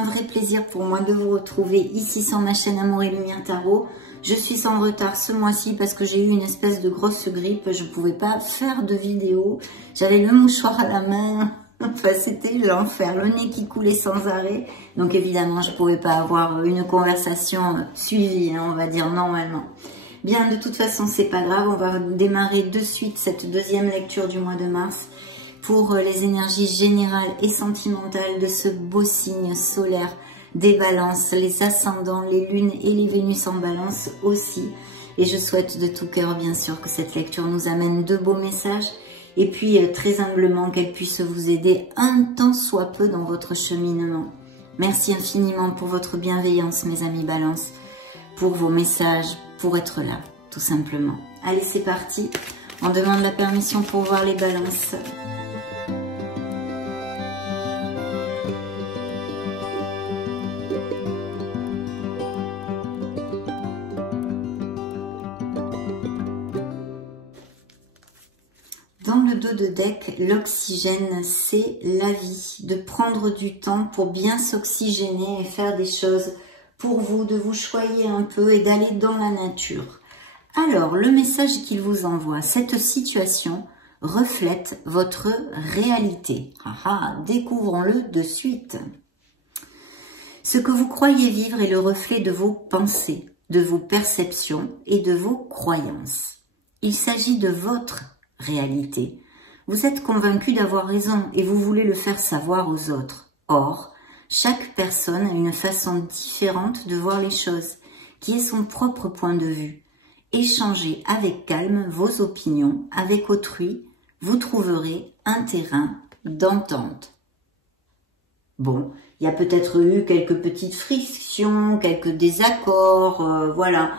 un vrai plaisir pour moi de vous retrouver ici sur ma chaîne Amour et Lumière Tarot. Je suis en retard ce mois-ci parce que j'ai eu une espèce de grosse grippe. Je ne pouvais pas faire de vidéo. J'avais le mouchoir à la main. Enfin, c'était l'enfer. Le nez qui coulait sans arrêt. Donc évidemment, je ne pouvais pas avoir une conversation suivie, hein, on va dire normalement. Bien, de toute façon, c'est pas grave. On va démarrer de suite cette deuxième lecture du mois de mars pour les énergies générales et sentimentales de ce beau signe solaire des balances, les ascendants, les lunes et les Vénus en balance aussi. Et je souhaite de tout cœur, bien sûr, que cette lecture nous amène de beaux messages et puis très humblement qu'elle puisse vous aider un tant soit peu dans votre cheminement. Merci infiniment pour votre bienveillance, mes amis balance, pour vos messages, pour être là, tout simplement. Allez, c'est parti. On demande la permission pour voir les balances. Dans le dos de deck, l'oxygène, c'est la vie. De prendre du temps pour bien s'oxygéner et faire des choses pour vous, de vous choyer un peu et d'aller dans la nature. Alors, le message qu'il vous envoie, cette situation reflète votre réalité. Découvrons-le de suite. Ce que vous croyez vivre est le reflet de vos pensées, de vos perceptions et de vos croyances. Il s'agit de votre réalité. Vous êtes convaincu d'avoir raison et vous voulez le faire savoir aux autres. Or, chaque personne a une façon différente de voir les choses, qui est son propre point de vue. Échangez avec calme vos opinions avec autrui, vous trouverez un terrain d'entente. Bon, il y a peut-être eu quelques petites frictions, quelques désaccords, voilà.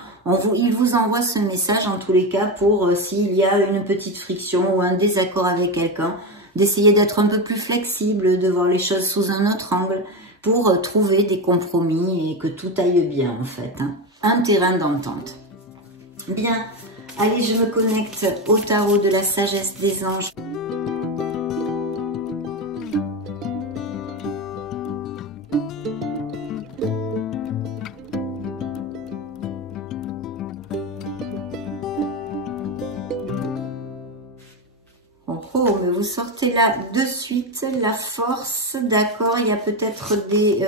Il vous envoie ce message en tous les cas pour s'il y a une petite friction ou un désaccord avec quelqu'un, d'essayer d'être un peu plus flexible, de voir les choses sous un autre angle pour trouver des compromis et que tout aille bien en fait. Hein. Un terrain d'entente. Bien, allez, je me connecte au tarot de la sagesse des anges. Oh, mais vous sortez là de suite la force, d'accord, il y a peut-être des...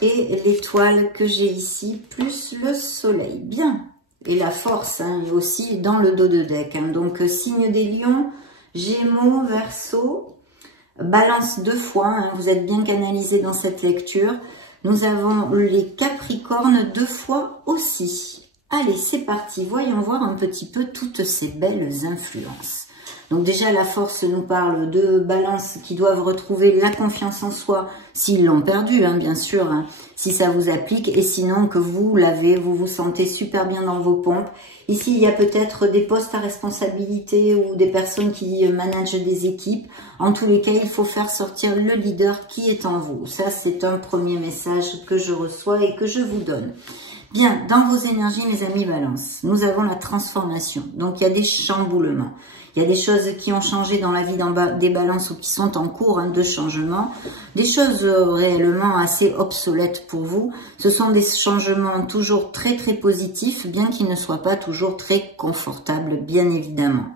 et l'étoile que j'ai ici, plus le soleil, bien. Et la force, hein, aussi dans le dos de deck. Hein. Donc, signe des lions, gémeaux, verseau, balance 2 fois, hein, vous êtes bien canalisé dans cette lecture. Nous avons les capricornes 2 fois aussi. Allez, c'est parti, voyons voir un petit peu toutes ces belles influences. Donc déjà, la force nous parle de balances qui doivent retrouver la confiance en soi, s'ils l'ont perdu, hein, bien sûr, hein, si ça vous applique, et sinon que vous l'avez, vous vous sentez super bien dans vos pompes. Ici, il y a peut-être des postes à responsabilité ou des personnes qui managent des équipes. En tous les cas, il faut faire sortir le leader qui est en vous. Ça, c'est un premier message que je reçois et que je vous donne. Bien, dans vos énergies, mes amis balance, nous avons la transformation. Donc, il y a des chamboulements. Il y a des choses qui ont changé dans la vie des balances ou qui sont en cours de changement. Des choses réellement assez obsolètes pour vous. Ce sont des changements toujours très très positifs, bien qu'ils ne soient pas toujours très confortables, bien évidemment.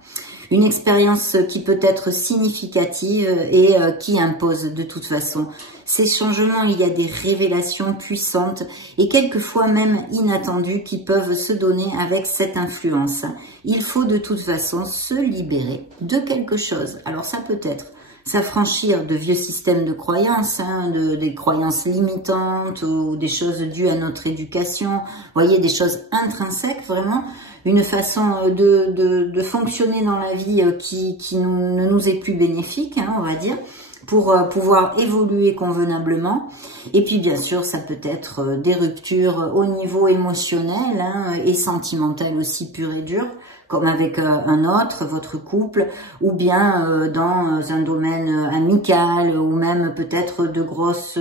Une expérience qui peut être significative et qui impose de toute façon. Ces changements, il y a des révélations puissantes et quelquefois même inattendues qui peuvent se donner avec cette influence. Il faut de toute façon se libérer de quelque chose. Alors ça peut être s'affranchir de vieux systèmes de croyances, hein, des croyances limitantes ou des choses dues à notre éducation. Vous voyez, des choses intrinsèques vraiment. Une façon de fonctionner dans la vie qui ne nous est plus bénéfique, hein, on va dire, pour pouvoir évoluer convenablement. Et puis bien sûr, ça peut être des ruptures au niveau émotionnel, hein, et sentimental aussi pur et dur, comme avec un autre, votre couple, ou bien dans un domaine amical, ou même peut-être de grosses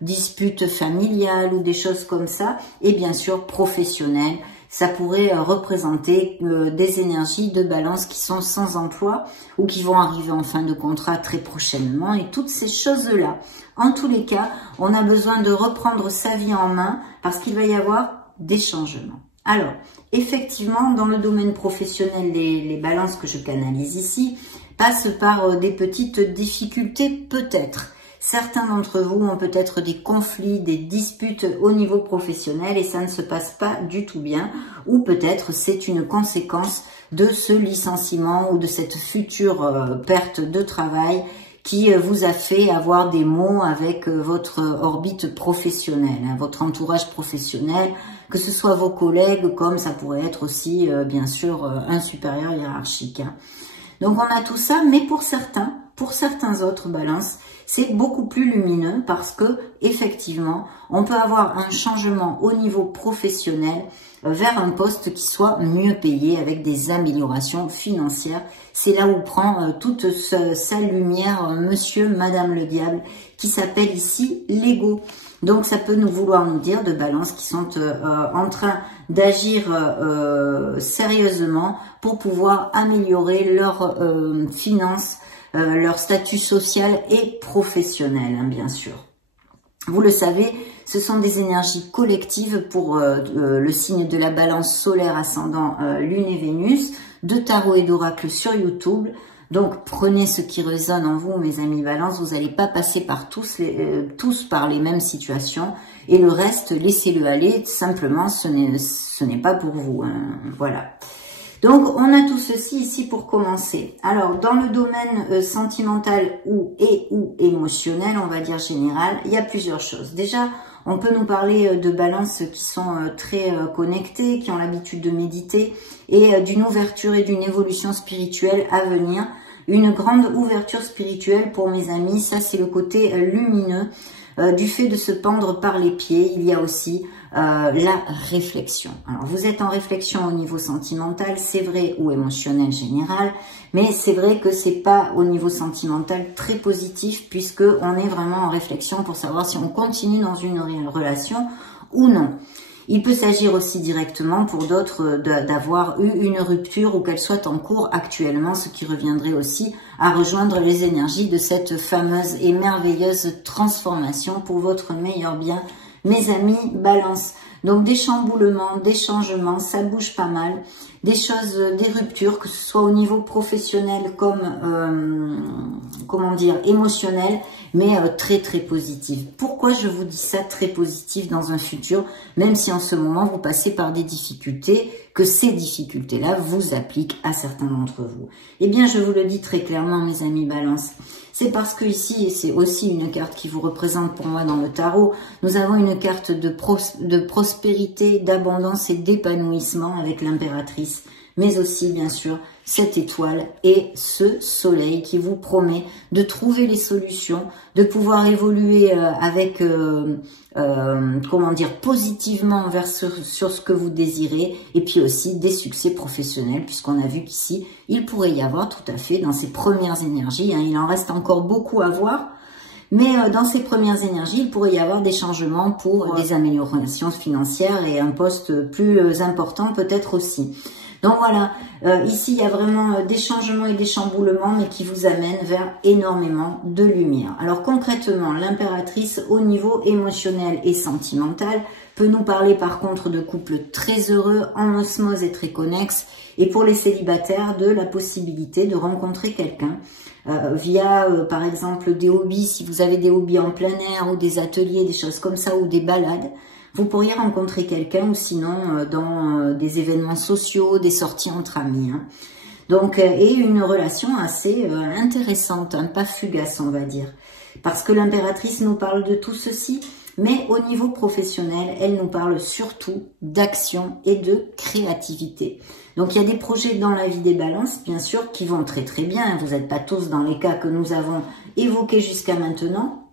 disputes familiales, ou des choses comme ça, et bien sûr professionnelles. ça pourrait représenter des énergies de balance qui sont sans emploi ou qui vont arriver en fin de contrat très prochainement et toutes ces choses-là. En tous les cas, on a besoin de reprendre sa vie en main parce qu'il va y avoir des changements. Alors, effectivement, dans le domaine professionnel, les balances que je canalise ici passent par des petites difficultés peut-être. Certains d'entre vous ont peut-être des conflits, des disputes au niveau professionnel et ça ne se passe pas du tout bien. Ou peut-être c'est une conséquence de ce licenciement ou de cette future perte de travail qui vous a fait avoir des maux avec votre orbite professionnelle, hein, votre entourage professionnel, que ce soit vos collègues, comme ça pourrait être aussi, bien sûr, un supérieur hiérarchique. Hein. Donc, on a tout ça, mais pour certains autres balances, c'est beaucoup plus lumineux parce que, effectivement, on peut avoir un changement au niveau professionnel vers un poste qui soit mieux payé avec des améliorations financières. C'est là où prend toute sa lumière monsieur, madame le diable, qui s'appelle ici l'ego. Donc ça peut nous vouloir nous dire de balances qui sont en train d'agir sérieusement pour pouvoir améliorer leurs finances, leur statut social et professionnel, hein, bien sûr. Vous le savez, ce sont des énergies collectives pour le signe de la balance solaire ascendant Lune et Vénus, de tarot et d'oracle sur YouTube. Donc, prenez ce qui résonne en vous, mes amis balance. Vous n'allez pas passer par tous par les mêmes situations. Et le reste, laissez-le aller. Simplement, ce n'est pas pour vous. Hein. Voilà. Donc, on a tout ceci ici pour commencer. Alors, dans le domaine sentimental ou émotionnel, on va dire général, il y a plusieurs choses. Déjà, on peut nous parler de balances qui sont très connectées, qui ont l'habitude de méditer et d'une ouverture et d'une évolution spirituelle à venir. Une grande ouverture spirituelle pour mes amis, ça c'est le côté lumineux. Du fait de se pendre par les pieds, il y a aussi la réflexion. Alors, vous êtes en réflexion au niveau sentimental, c'est vrai, ou émotionnel général, mais c'est vrai que c'est pas au niveau sentimental très positif puisque on est vraiment en réflexion pour savoir si on continue dans une relation ou non. Il peut s'agir aussi directement pour d'autres d'avoir eu une rupture ou qu'elle soit en cours actuellement, ce qui reviendrait aussi à rejoindre les énergies de cette fameuse et merveilleuse transformation pour votre meilleur bien, mes amis balance. Donc des chamboulements, des changements, ça bouge pas mal, des choses, des ruptures, que ce soit au niveau professionnel comme, comment dire, émotionnel, mais très très positif. Pourquoi je vous dis ça très positif dans un futur, même si en ce moment vous passez par des difficultés, que ces difficultés-là vous appliquent à certains d'entre vous? Eh bien, je vous le dis très clairement, mes amis balance. C'est parce que ici, et c'est aussi une carte qui vous représente pour moi dans le tarot, nous avons une carte de prospérité, d'abondance et d'épanouissement avec l'impératrice, mais aussi, bien sûr, cette étoile et ce soleil qui vous promet de trouver les solutions, de pouvoir évoluer avec, comment dire, positivement sur ce que vous désirez, et puis aussi des succès professionnels, puisqu'on a vu qu'ici, il pourrait y avoir tout à fait dans ces premières énergies, hein, il en reste encore beaucoup à voir, mais dans ces premières énergies, il pourrait y avoir des changements pour des améliorations financières et un poste plus important peut-être aussi. Donc voilà, ici il y a vraiment des changements et des chamboulements, mais qui vous amènent vers énormément de lumière. Alors concrètement, l'impératrice au niveau émotionnel et sentimental peut nous parler par contre de couples très heureux, en osmose et très connexes, et pour les célibataires de la possibilité de rencontrer quelqu'un via par exemple des hobbies, si vous avez des hobbies en plein air ou des ateliers, des choses comme ça, ou des balades. Vous pourriez rencontrer quelqu'un ou sinon dans des événements sociaux, des sorties entre amis. Hein. Donc, et une relation assez intéressante, hein, pas fugace on va dire. Parce que l'impératrice nous parle de tout ceci, mais au niveau professionnel, elle nous parle surtout d'action et de créativité. Donc il y a des projets dans la vie des balances, bien sûr, qui vont très très bien. Vous n'êtes pas tous dans les cas que nous avons évoqués jusqu'à maintenant,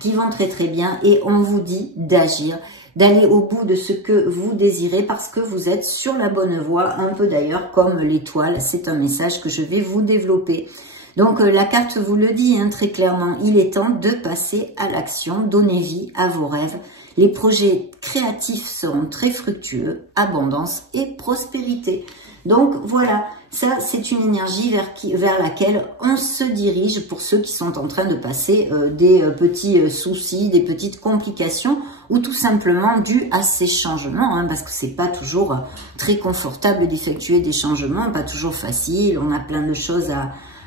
qui vont très très bien, et on vous dit d'agir, d'aller au bout de ce que vous désirez parce que vous êtes sur la bonne voie, un peu d'ailleurs comme l'étoile. C'est un message que je vais vous développer. Donc la carte vous le dit hein, très clairement, il est temps de passer à l'action, donnez vie à vos rêves, Les projets créatifs seront très fructueux, abondance et prospérité. Donc voilà, ça c'est une énergie vers laquelle on se dirige pour ceux qui sont en train de passer des petits soucis, des petites complications ou tout simplement dû à ces changements, hein, parce que c'est pas toujours très confortable d'effectuer des changements, pas toujours facile, on a plein de choses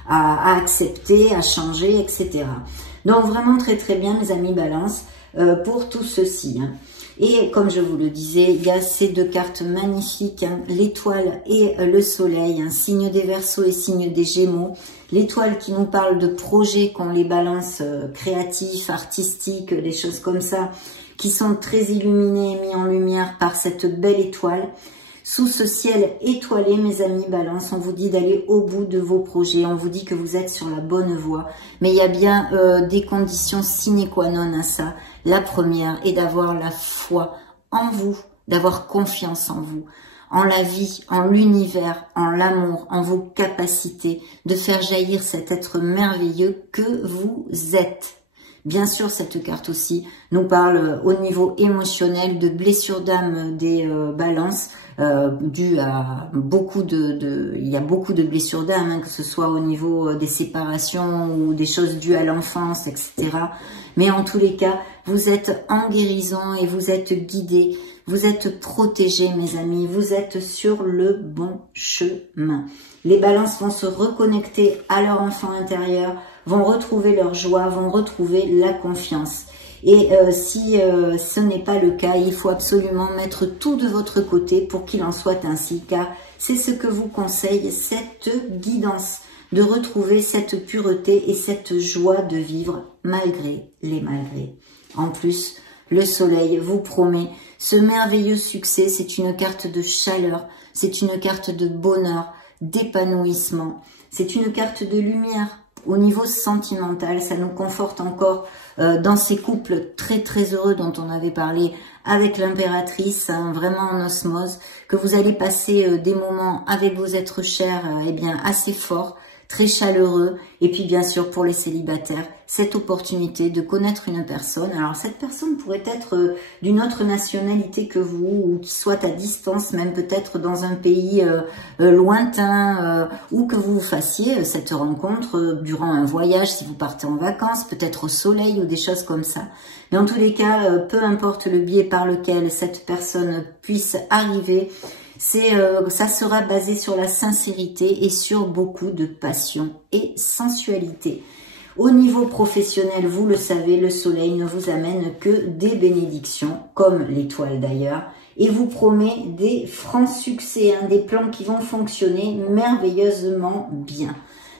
à accepter, à changer, etc. Donc vraiment très très bien mes amis Balance pour tout ceci. Hein. Et comme je vous le disais, il y a ces deux cartes magnifiques, hein, l'étoile et le soleil, hein, signe des Verseaux et signe des Gémeaux. L'étoile qui nous parle de projets qu'ont les balances créatifs, artistiques, des choses comme ça, qui sont très illuminés et mis en lumière par cette belle étoile. Sous ce ciel étoilé, mes amis Balance, on vous dit d'aller au bout de vos projets, on vous dit que vous êtes sur la bonne voie, mais il y a bien des conditions sine qua non à ça. La première est d'avoir la foi en vous, d'avoir confiance en vous, en la vie, en l'univers, en l'amour, en vos capacités, de faire jaillir cet être merveilleux que vous êtes. Bien sûr, cette carte aussi nous parle au niveau émotionnel de blessures d'âme des balances, dû à beaucoup il y a beaucoup de blessures d'âme, hein, que ce soit au niveau des séparations ou des choses dues à l'enfance, etc. Mais en tous les cas, vous êtes en guérison et vous êtes guidés, vous êtes protégés, mes amis, vous êtes sur le bon chemin. Les balances vont se reconnecter à leur enfant intérieur, vont retrouver leur joie, vont retrouver la confiance. Et si ce n'est pas le cas, il faut absolument mettre tout de votre côté pour qu'il en soit ainsi, car c'est ce que vous conseille cette guidance, de retrouver cette pureté et cette joie de vivre malgré les malgrés. En plus, le soleil vous promet ce merveilleux succès, c'est une carte de chaleur, c'est une carte de bonheur, d'épanouissement, c'est une carte de lumière. Au niveau sentimental, ça nous conforte encore dans ces couples très très heureux dont on avait parlé avec l'impératrice, hein, vraiment en osmose, que vous allez passer des moments avec vos êtres chers eh bien assez forts, très chaleureux, et puis bien sûr pour les célibataires, cette opportunité de connaître une personne. Alors cette personne pourrait être d'une autre nationalité que vous, ou qui soit à distance, même peut-être dans un pays lointain, ou que vous fassiez cette rencontre durant un voyage, si vous partez en vacances, peut-être au soleil ou des choses comme ça. Mais en tous les cas, peu importe le biais par lequel cette personne puisse arriver, ça sera basé sur la sincérité et sur beaucoup de passion et sensualité. Au niveau professionnel, vous le savez, le soleil ne vous amène que des bénédictions, comme l'étoile d'ailleurs, et vous promet des francs succès, hein, des plans qui vont fonctionner merveilleusement bien.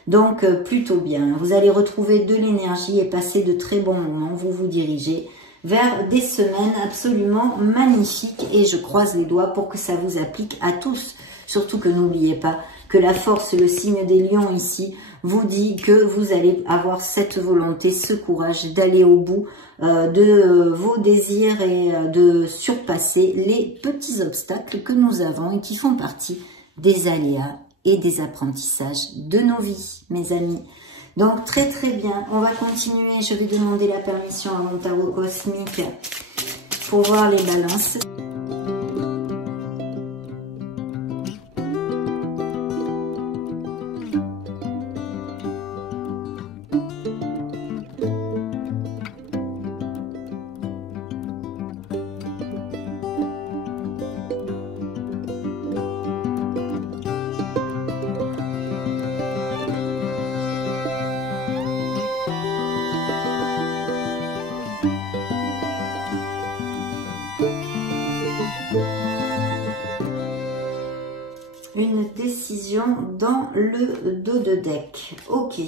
Donc plutôt bien, vous allez retrouver de l'énergie et passer de très bons moments, vous vous dirigez vers des semaines absolument magnifiques et je croise les doigts pour que ça vous applique à tous. Surtout que n'oubliez pas que la force, le signe des lions ici, vous dit que vous allez avoir cette volonté, ce courage d'aller au bout de vos désirs et de surpasser les petits obstacles que nous avons et qui font partie des aléas et des apprentissages de nos vies, mes amis. Donc très très bien, on va continuer, je vais demander la permission à mon tarot cosmique pour voir les balances. Une décision dans le dos de deck. Ok.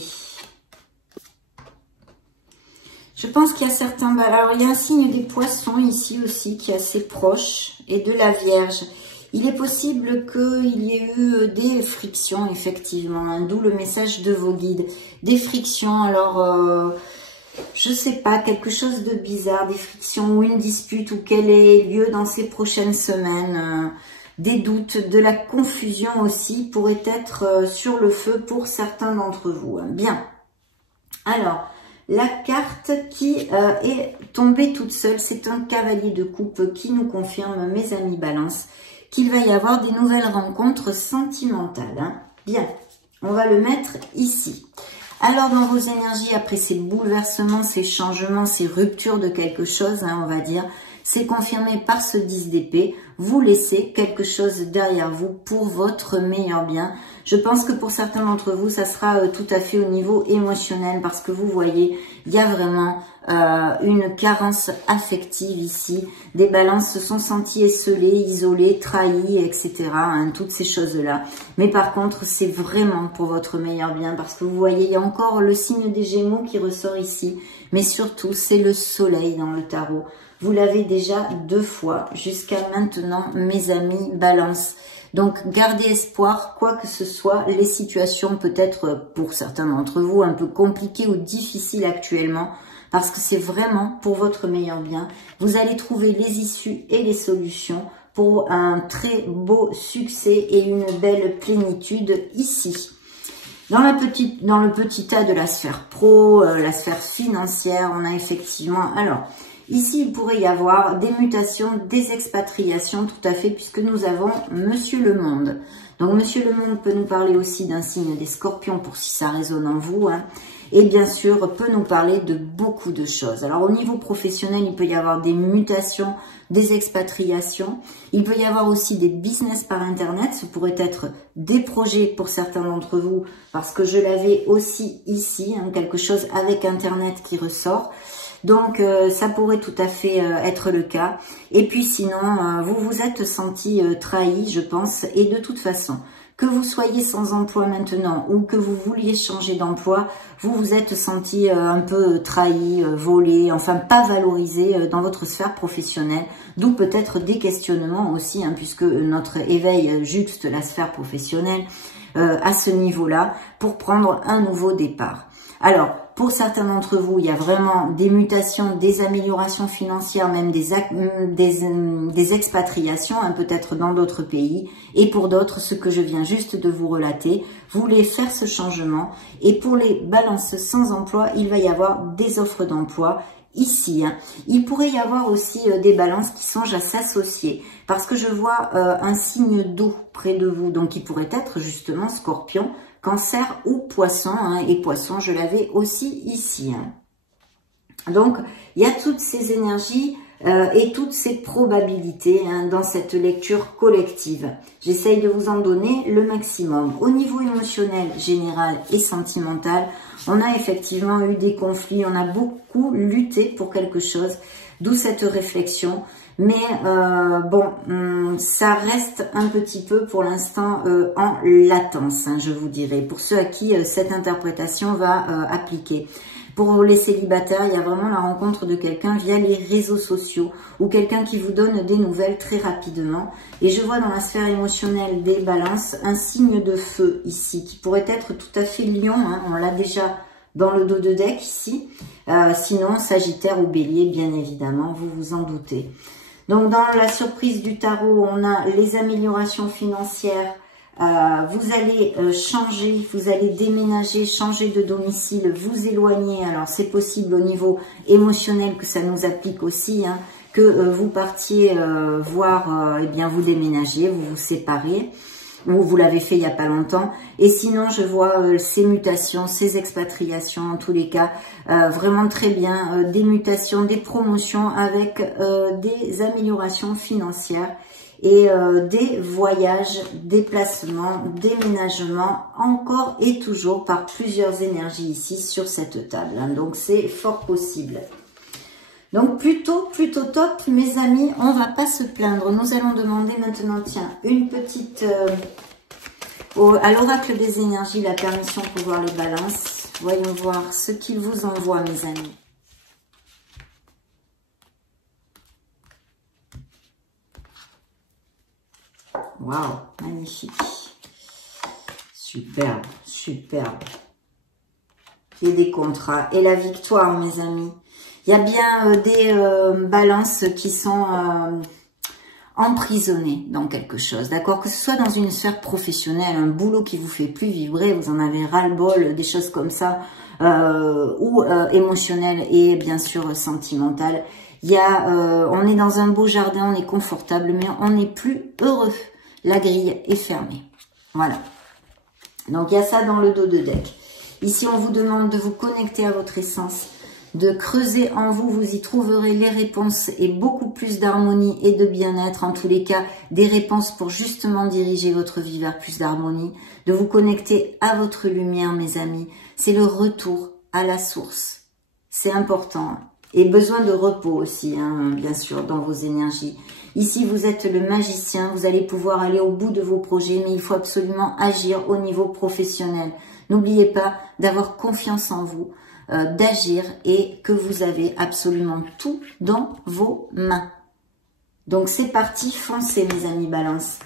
Je pense qu'il y a certains... Alors, il y a un signe des poissons ici aussi qui est assez proche et de la Vierge. Il est possible qu'il y ait eu des frictions, effectivement, hein, d'où le message de vos guides. Des frictions, alors... je sais pas, quelque chose de bizarre, des frictions ou une dispute ou qu'elle ait lieu dans ces prochaines semaines... des doutes, de la confusion aussi pourrait être sur le feu pour certains d'entre vous. Bien. Alors, la carte qui est tombée toute seule, c'est un cavalier de coupe qui nous confirme, mes amis Balance, qu'il va y avoir des nouvelles rencontres sentimentales. Hein. Bien, on va le mettre ici. Alors, dans vos énergies, après ces bouleversements, ces changements, ces ruptures de quelque chose, hein, on va dire, c'est confirmé par ce 10 d'épée. Vous laissez quelque chose derrière vous pour votre meilleur bien. Je pense que pour certains d'entre vous, ça sera tout à fait au niveau émotionnel parce que vous voyez, il y a vraiment une carence affective ici. Des balances se sont senties esselées, isolées, trahies, etc. Hein, toutes ces choses-là. Mais par contre, c'est vraiment pour votre meilleur bien parce que vous voyez, il y a encore le signe des Gémeaux qui ressort ici. Mais surtout, c'est le soleil dans le tarot. Vous l'avez déjà 2 fois jusqu'à maintenant, mes amis Balance. Donc, gardez espoir, quoi que ce soit, les situations peut-être pour certains d'entre vous un peu compliquées ou difficiles actuellement, parce que c'est vraiment pour votre meilleur bien. Vous allez trouver les issues et les solutions pour un très beau succès et une belle plénitude ici. Dans le petit tas de la sphère pro, la sphère financière, on a effectivement... Alors, ici, il pourrait y avoir des mutations, des expatriations, tout à fait, puisque nous avons Monsieur le Monde. Donc, Monsieur le Monde peut nous parler aussi d'un signe des Scorpions, pour si ça résonne en vous, hein. Et bien sûr, peut nous parler de beaucoup de choses. Alors, au niveau professionnel, il peut y avoir des mutations, des expatriations. Il peut y avoir aussi des business par Internet. Ce pourrait être des projets pour certains d'entre vous, parce que je l'avais aussi ici, hein, quelque chose avec Internet qui ressort. Donc, ça pourrait tout à fait être le cas. Et puis sinon, vous vous êtes senti trahi, je pense. Et de toute façon, que vous soyez sans emploi maintenant ou que vous vouliez changer d'emploi, vous vous êtes senti un peu trahi, volé, enfin pas valorisé dans votre sphère professionnelle. D'où peut-être des questionnements aussi, hein, puisque notre éveil juxte la sphère professionnelle à ce niveau-là pour prendre un nouveau départ. Alors, pour certains d'entre vous, il y a vraiment des mutations, des améliorations financières, même des expatriations, hein, peut-être dans d'autres pays. Et pour d'autres, ce que je viens juste de vous relater, vous voulez faire ce changement. Et pour les balances sans emploi, il va y avoir des offres d'emploi ici. Hein. Il pourrait y avoir aussi des balances qui songent à s'associer. Parce que je vois un signe d'eau près de vous. Donc, il pourrait être justement Scorpion, Cancer ou Poisson, hein, et Poisson, je l'avais aussi ici. Hein. Donc, il y a toutes ces énergies et toutes ces probabilités, hein, dans cette lecture collective. J'essaye de vous en donner le maximum. Au niveau émotionnel, général et sentimental, on a effectivement eu des conflits, on a beaucoup lutté pour quelque chose, d'où cette réflexion. Mais bon, ça reste un petit peu pour l'instant en latence, hein, je vous dirais, pour ceux à qui cette interprétation va appliquer. Pour les célibataires, il y a vraiment la rencontre de quelqu'un via les réseaux sociaux ou quelqu'un qui vous donne des nouvelles très rapidement. Et je vois dans la sphère émotionnelle des balances un signe de feu ici qui pourrait être tout à fait lion, hein, on l'a déjà dans le dos de deck ici. Sinon, Sagittaire ou Bélier, bien évidemment, vous vous en doutez. Donc, dans la surprise du tarot, on a les améliorations financières. Vous allez changer, vous allez déménager, changer de domicile, vous éloigner. Alors, c'est possible au niveau émotionnel que ça nous applique aussi, hein, que vous partiez voir, eh bien, vous déménager, vous vous séparez. Ou vous l'avez fait il n'y a pas longtemps. Et sinon, je vois ces mutations, ces expatriations, en tous les cas, vraiment très bien. Des mutations, des promotions avec des améliorations financières et des voyages, déplacements, déménagements, encore et toujours par plusieurs énergies ici sur cette table. Hein. Donc, c'est fort possible. Donc, plutôt top, mes amis, on va pas se plaindre. Nous allons demander maintenant, tiens, une petite... à l'oracle des énergies, la permission pour voir les balances. Voyons voir ce qu'il vous envoie, mes amis. Waouh, magnifique. Superbe, superbe. Et des contrats. Et la victoire, mes amis. Il y a bien des balances qui sont emprisonné dans quelque chose, d'accord? Que ce soit dans une sphère professionnelle, un boulot qui vous fait plus vibrer, vous en avez ras-le-bol, des choses comme ça, ou émotionnel et bien sûr sentimental. Il y a, on est dans un beau jardin, on est confortable, mais on n'est plus heureux. La grille est fermée. Voilà. Donc il y a ça dans le dos de deck. Ici, on vous demande de vous connecter à votre essence, de creuser en vous, vous y trouverez les réponses et beaucoup plus d'harmonie et de bien-être, en tous les cas, des réponses pour justement diriger votre vie vers plus d'harmonie, de vous connecter à votre lumière, mes amis. C'est le retour à la source. C'est important. Et besoin de repos aussi, hein, bien sûr, dans vos énergies. Ici, vous êtes le magicien, vous allez pouvoir aller au bout de vos projets, mais il faut absolument agir au niveau professionnel. N'oubliez pas d'avoir confiance en vous, d'agir et que vous avez absolument tout dans vos mains. Donc c'est parti, foncez mes amis Balance.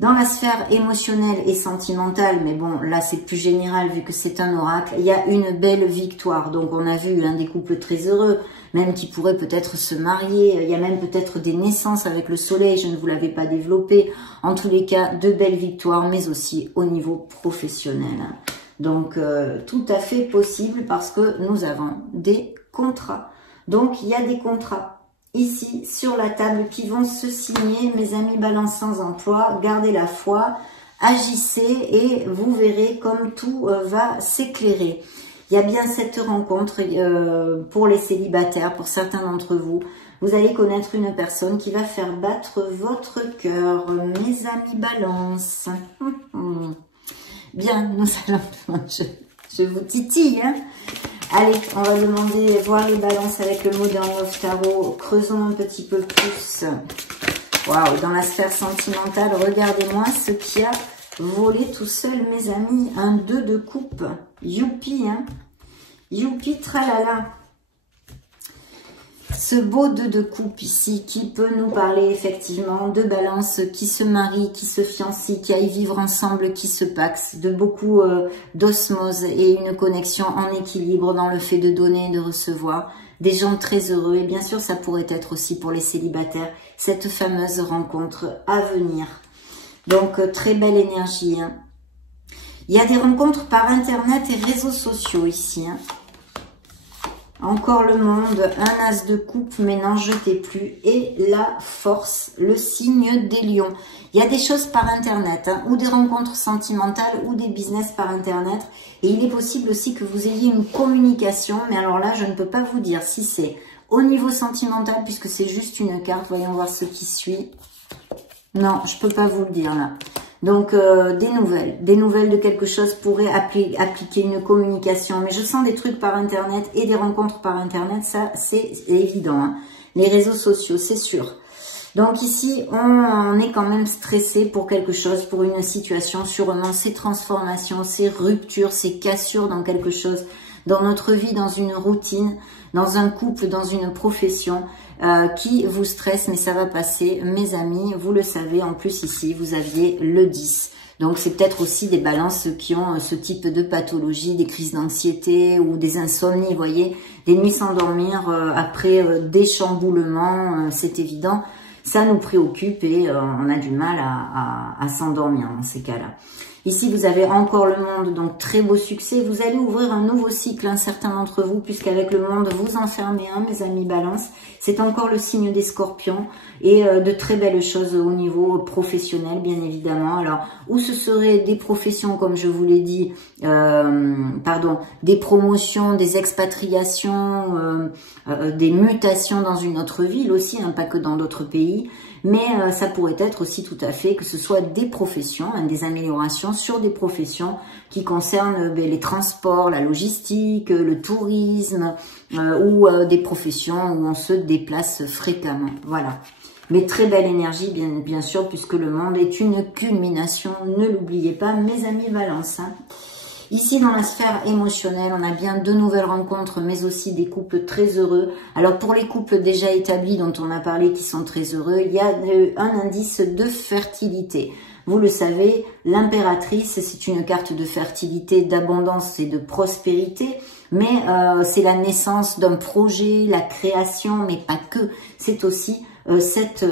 Dans la sphère émotionnelle et sentimentale, mais bon, là c'est plus général vu que c'est un oracle, il y a une belle victoire. Donc on a vu des couples très heureux, même qui pourraient peut-être se marier. Il y a même peut-être des naissances avec le soleil, je ne vous l'avais pas développé. En tous les cas, de belles victoires, mais aussi au niveau professionnel. Donc tout à fait possible parce que nous avons des contrats. Donc il y a des contrats ici sur la table qui vont se signer, mes amis Balance sans emploi. Gardez la foi, agissez et vous verrez comme tout va s'éclairer. Il y a bien cette rencontre pour les célibataires, pour certains d'entre vous. Vous allez connaître une personne qui va faire battre votre cœur, mes amis Balance. Bien, nous allons... Je vous titille, hein. Allez, on va demander, voir les balances avec le Modern Love Tarot. Creusons un petit peu plus. Waouh, dans la sphère sentimentale, regardez-moi ce qui a volé tout seul, mes amis. Un 2 de coupe. Youpi, hein. Youpi, tralala. Ce beau 2 de coupe ici qui peut nous parler effectivement de Balance qui se marie, qui se fiancie, qui aille vivre ensemble, qui se paxe, de beaucoup d'osmose et une connexion en équilibre dans le fait de donner et de recevoir. Des gens très heureux et bien sûr ça pourrait être aussi pour les célibataires cette fameuse rencontre à venir. Donc très belle énergie. Hein. Il y a des rencontres par internet et réseaux sociaux ici. Hein. Encore le monde, un as de coupe, mais n'en jetez plus. Et la force, le signe des lions. Il y a des choses par internet, hein, ou des rencontres sentimentales, ou des business par internet. Et il est possible aussi que vous ayez une communication. Mais alors là, je ne peux pas vous dire si c'est au niveau sentimental, puisque c'est juste une carte. Voyons voir ce qui suit. Non, je peux pas vous le dire là. Donc, des nouvelles de quelque chose pourraient appliquer une communication. Mais je sens des trucs par Internet et des rencontres par Internet, ça c'est évident. Hein. Les réseaux sociaux, c'est sûr. Donc ici, on est quand même stressé pour quelque chose, pour une situation, sûrement ces transformations, ces ruptures, ces cassures dans quelque chose, dans notre vie, dans une routine, dans un couple, dans une profession. Qui vous stresse, mais ça va passer, mes amis, vous le savez, en plus ici, vous aviez le 10. Donc, c'est peut-être aussi des balances qui ont ce type de pathologie, des crises d'anxiété ou des insomnies, vous voyez, des nuits sans dormir après des chamboulements, c'est évident. Ça nous préoccupe et on a du mal à s'endormir dans ces cas-là. Ici, vous avez encore le monde, donc très beau succès. Vous allez ouvrir un nouveau cycle, certains d'entre vous, puisqu'avec le monde, vous enfermez mes amis Balance. C'est encore le signe des scorpions et de très belles choses au niveau professionnel, bien évidemment. Alors, où ce seraient des professions, comme je vous l'ai dit, des promotions, des expatriations, des mutations dans une autre ville aussi, pas que dans d'autres pays. Mais ça pourrait être aussi tout à fait que ce soit des professions, des améliorations sur des professions qui concernent les transports, la logistique, le tourisme ou des professions où on se déplace fréquemment. Voilà. Mais très belle énergie, bien sûr, puisque le monde est une culmination. Ne l'oubliez pas, mes amis Balance. Hein. Ici, dans la sphère émotionnelle, on a bien de nouvelles rencontres, mais aussi des couples très heureux. Alors, pour les couples déjà établis dont on a parlé, qui sont très heureux, il y a un indice de fertilité. Vous le savez, l'impératrice, c'est une carte de fertilité, d'abondance et de prospérité, mais c'est la naissance d'un projet, la création, mais pas que. C'est aussi cette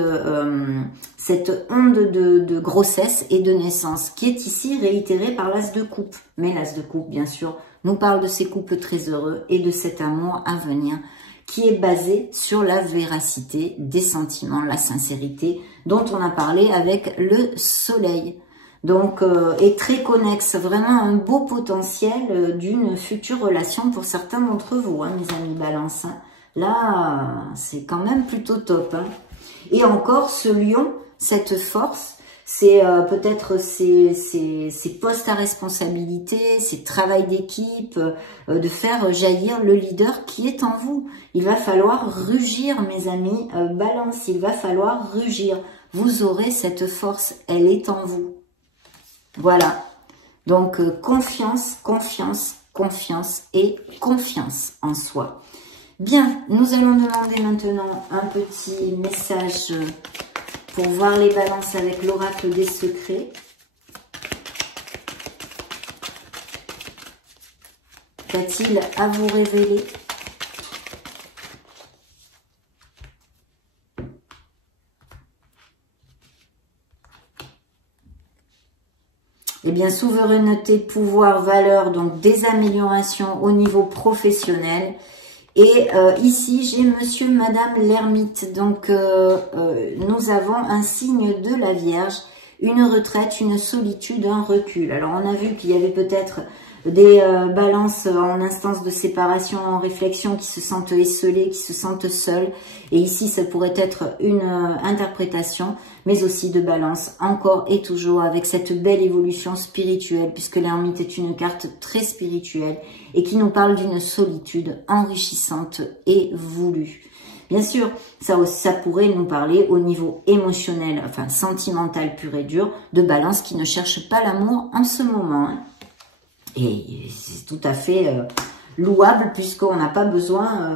onde de grossesse et de naissance qui est ici réitérée par l'as de coupe. Mais l'as de coupe, bien sûr, nous parle de ces couples très heureux et de cet amour à venir qui est basé sur la véracité des sentiments, la sincérité dont on a parlé avec le soleil. Donc, est très connexe, vraiment un beau potentiel d'une future relation pour certains d'entre vous, hein, mes amis Balance. Là, c'est quand même plutôt top. Hein. Et encore, ce lion, cette force, c'est peut-être ces postes à responsabilité, ces travails d'équipe, de faire jaillir le leader qui est en vous. Il va falloir rugir, mes amis Balance, il va falloir rugir. Vous aurez cette force, elle est en vous. Voilà, donc confiance, confiance, confiance et confiance en soi. Bien, nous allons demander maintenant un petit message pour voir les balances avec l'oracle des secrets. Qu'a-t-il à vous révéler ? Eh bien, souveraineté, pouvoir, valeur, donc des améliorations au niveau professionnel. Et ici, j'ai monsieur, madame l'ermite. Donc, nous avons un signe de la Vierge, une retraite, une solitude, un recul. Alors, on a vu qu'il y avait peut-être des balances en instance de séparation, en réflexion, qui se sentent esselées, qui se sentent seules. Et ici, ça pourrait être une interprétation, mais aussi de balance, encore et toujours, avec cette belle évolution spirituelle, puisque l'ermite est une carte très spirituelle et qui nous parle d'une solitude enrichissante et voulue. Bien sûr, ça pourrait nous parler au niveau émotionnel, enfin sentimental pur et dur, de balance qui ne cherche pas l'amour en ce moment. Hein. Et c'est tout à fait louable puisqu'on n'a pas besoin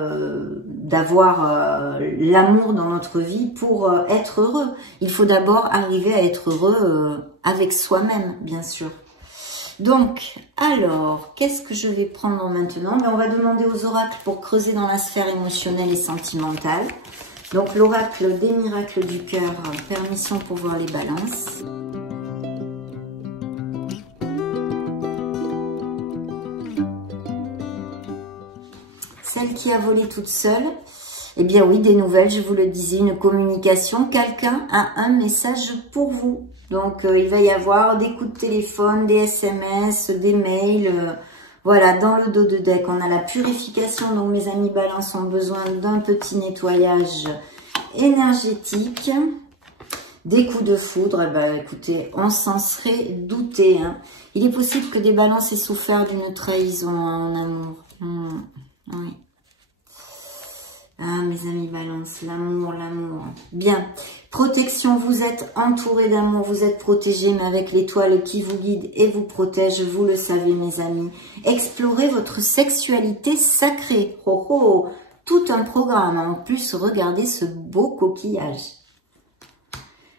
d'avoir l'amour dans notre vie pour être heureux. Il faut d'abord arriver à être heureux avec soi-même, bien sûr. Donc, alors, qu'est-ce que je vais prendre maintenant? Ben, on va demander aux oracles pour creuser dans la sphère émotionnelle et sentimentale. Donc, l'oracle des miracles du cœur, permission pour voir les balances. Celle qui a volé toute seule, eh bien oui, des nouvelles, je vous le disais, une communication, quelqu'un a un message pour vous. Donc, il va y avoir des coups de téléphone, des SMS, des mails. Voilà, dans le dos de deck, on a la purification. Donc, mes amis Balance ont besoin d'un petit nettoyage énergétique. Des coups de foudre, eh ben, écoutez, on s'en serait douté. Hein. Il est possible que des Balances aient souffert d'une trahison en amour. Oui. Ah, mes amis Balance, l'amour, l'amour. Bien. Protection, vous êtes entouré d'amour, vous êtes protégé, mais avec l'étoile qui vous guide et vous protège, vous le savez, mes amis. Explorez votre sexualité sacrée. Oh, oh, tout un programme. En plus, regardez ce beau coquillage.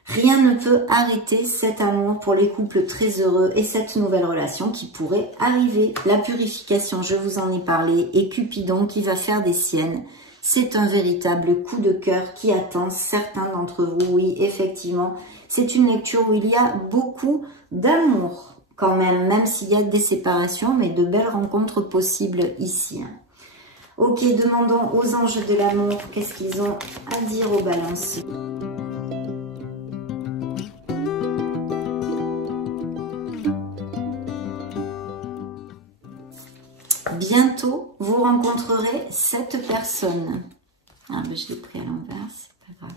Rien ne peut arrêter cet amour pour les couples très heureux et cette nouvelle relation qui pourrait arriver. La purification, je vous en ai parlé, et Cupidon qui va faire des siennes. C'est un véritable coup de cœur qui attend certains d'entre vous. Oui, effectivement, c'est une lecture où il y a beaucoup d'amour quand même s'il y a des séparations, mais de belles rencontres possibles ici. Ok, demandons aux anges de l'amour qu'est-ce qu'ils ont à dire aux balances. Bientôt, vous rencontrerez cette personne. Ah, ben, je l'ai pris à l'envers, c'est pas grave.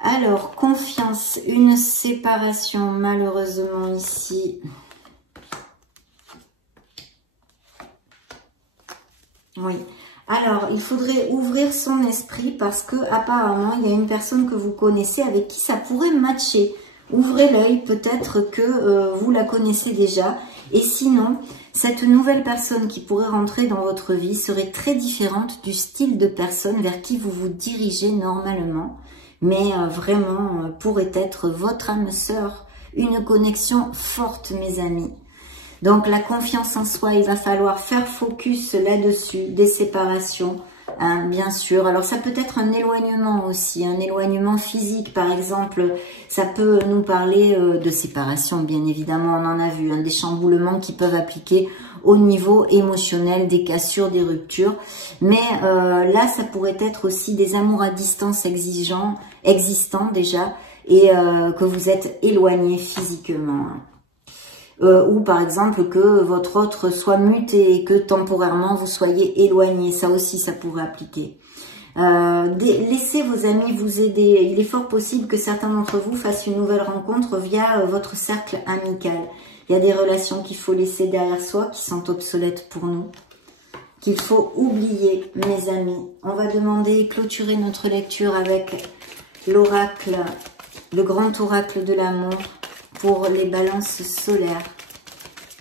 Alors, confiance, une séparation, malheureusement ici. Oui. Alors, il faudrait ouvrir son esprit parce que apparemment, il y a une personne que vous connaissez avec qui ça pourrait matcher. Ouvrez l'œil, peut-être que vous la connaissez déjà. Et sinon, cette nouvelle personne qui pourrait rentrer dans votre vie serait très différente du style de personne vers qui vous vous dirigez normalement. Mais vraiment, pourrait être votre âme sœur. Une connexion forte, mes amis. Donc, la confiance en soi, il va falloir faire focus là-dessus. Des séparations, hein, bien sûr. Alors ça peut être un éloignement aussi, un éloignement physique par exemple. Ça peut nous parler de séparation, bien évidemment, on en a vu, hein, des chamboulements qui peuvent appliquer au niveau émotionnel, des cassures, des ruptures. Mais là, ça pourrait être aussi des amours à distance existants déjà, et que vous êtes éloigné physiquement. Ou par exemple que votre autre soit muté et que temporairement vous soyez éloigné. Ça aussi, ça pourrait appliquer. Laissez vos amis vous aider. Il est fort possible que certains d'entre vous fassent une nouvelle rencontre via votre cercle amical. Il y a des relations qu'il faut laisser derrière soi, qui sont obsolètes pour nous, qu'il faut oublier, mes amis. On va demander et clôturer notre lecture avec l'oracle, le grand oracle de l'amour, pour les balances solaires,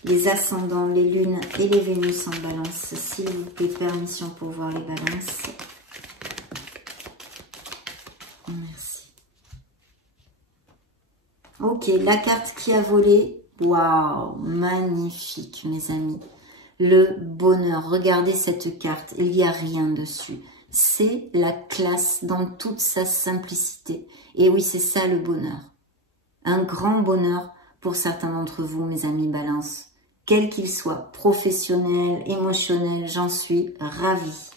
les ascendants, les lunes et les Vénus en balance. S'il vous plaît, permission pour voir les balances. Merci. Ok, la carte qui a volé. Waouh, magnifique, mes amis. Le bonheur. Regardez cette carte, il n'y a rien dessus. C'est la classe dans toute sa simplicité. Et oui, c'est ça le bonheur. Un grand bonheur pour certains d'entre vous, mes amis balance. Quel qu'il soit, professionnel, émotionnel, j'en suis ravie.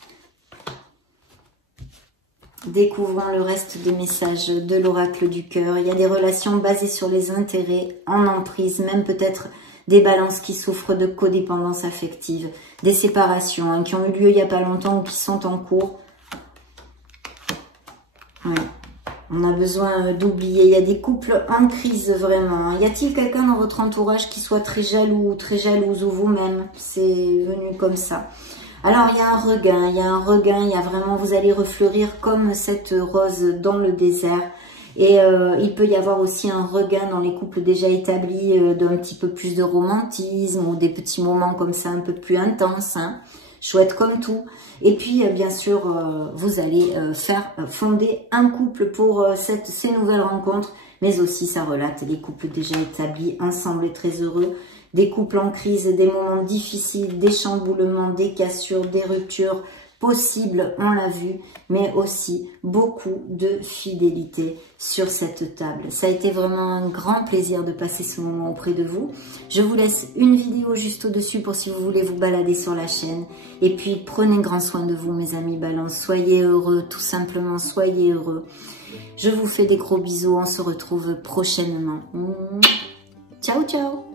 Découvrons le reste des messages de l'oracle du cœur. Il y a des relations basées sur les intérêts, en emprise, même peut-être des balances qui souffrent de codépendance affective, des séparations hein, qui ont eu lieu il n'y a pas longtemps ou qui sont en cours. Ouais. On a besoin d'oublier. Il y a des couples en crise vraiment. Y a-t-il quelqu'un dans votre entourage qui soit très jaloux ou très jalouse ou vous-même? C'est venu comme ça. Alors il y a un regain, il y a un regain, il y a vraiment, vous allez refleurir comme cette rose dans le désert. Et il peut y avoir aussi un regain dans les couples déjà établis d'un petit peu plus de romantisme ou des petits moments comme ça un peu plus intenses, hein. Chouette comme tout. Et puis, bien sûr, vous allez faire fonder un couple pour ces nouvelles rencontres. Mais aussi, ça relate les couples déjà établis, ensemble et très heureux. Des couples en crise, des moments difficiles, des chamboulements, des cassures, des ruptures possibles, on l'a vu. Mais aussi beaucoup de fidélité sur cette table. Ça a été vraiment un grand plaisir de passer ce moment auprès de vous. Je vous laisse une vidéo juste au-dessus pour si vous voulez vous balader sur la chaîne. Et puis, prenez grand soin de vous, mes amis balance. Soyez heureux, tout simplement, soyez heureux. Je vous fais des gros bisous. On se retrouve prochainement. Ciao, ciao!